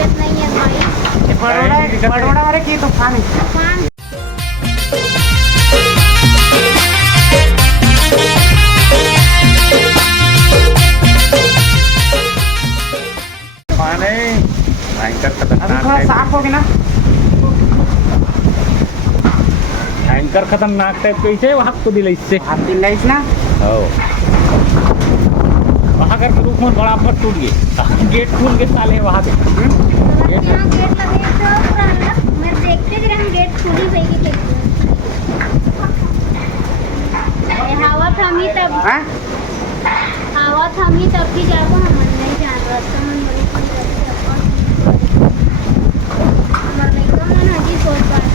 तबीयत नहीं है भाई। बड़ोड़ा वाले की तूफान है। तूफान भयंकर अभी खतरनाक थोड़ा टाइप साफ होगी ना। भयंकर खतरनाक टाइप कैसे वहाँ को दिला इससे हाथ दिल रही ना। वहाँ करके रूप में बड़ा फट टूट गए गेट खोल के साले वहाँ पे यहाँ गेट लगे तो पूरा अंदर मैं देखते थे हम गेट खुली सही की हवा थमी तब हाँ? हवा थमी तब भी जाको हम नहीं जान रास्ता में बड़ी हमारे नहीं तो ना जी सोच पा रहा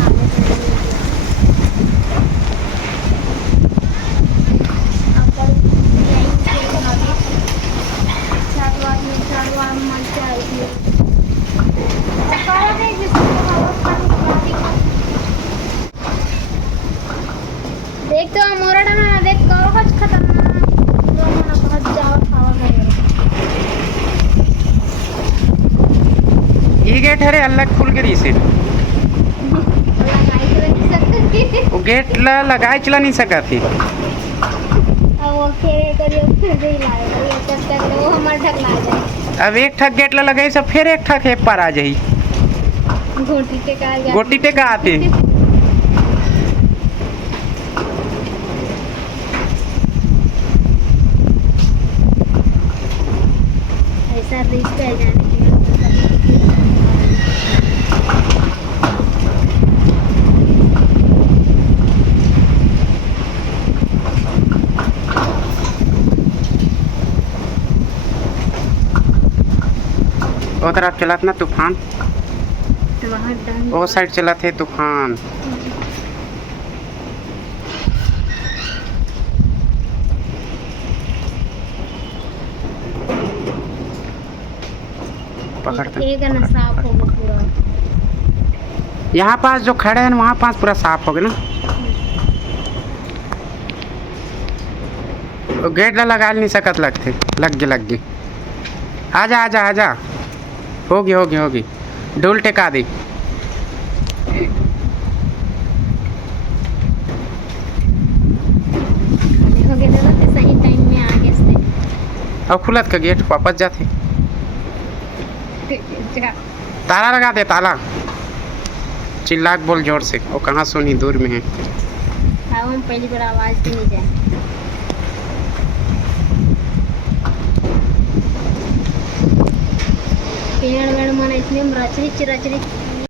देख तो मोरड़ा ना देख करो कुछ खतरनाक तो मना बहुत जाओ खावा करे ये गेट है रे अलग खुल गई से लगाई तो नहीं सकते वो गेट लगाए चला नहीं सका थी। अब वो खेरे करियो फिर दे लाएगा ये तब तक वो हमार ढक ला जाए अब एक ठक गेट लगाई सब फिर एक ठक है पर आ जाई घोटी के का जा गोटी टे का आते ऐसा रिस्क है जाने के वो तरफ चला था ना तूफान वहाँ डन वो साइड चला थे तूफान। पकड़ते एक ना साफ होगा पूरा यहाँ पास जो खड़े हैं वहाँ पास पूरा साफ हो गया ना। वो गेट लगा नहीं सकत लगते लग गई। आजा आजा आजा होगी डोल टेका दी हो गया था तो सही टाइम में आ गए से अब खुलत का गेट वापस जाते ताला लगा दे ताला चिल्ला के बोल जोर से वो कहाँ सुनी दूर में है। हाँ हम पहली बार आवाज़ भी नहीं जाए पेड़ वेड़ मन इतने रचरी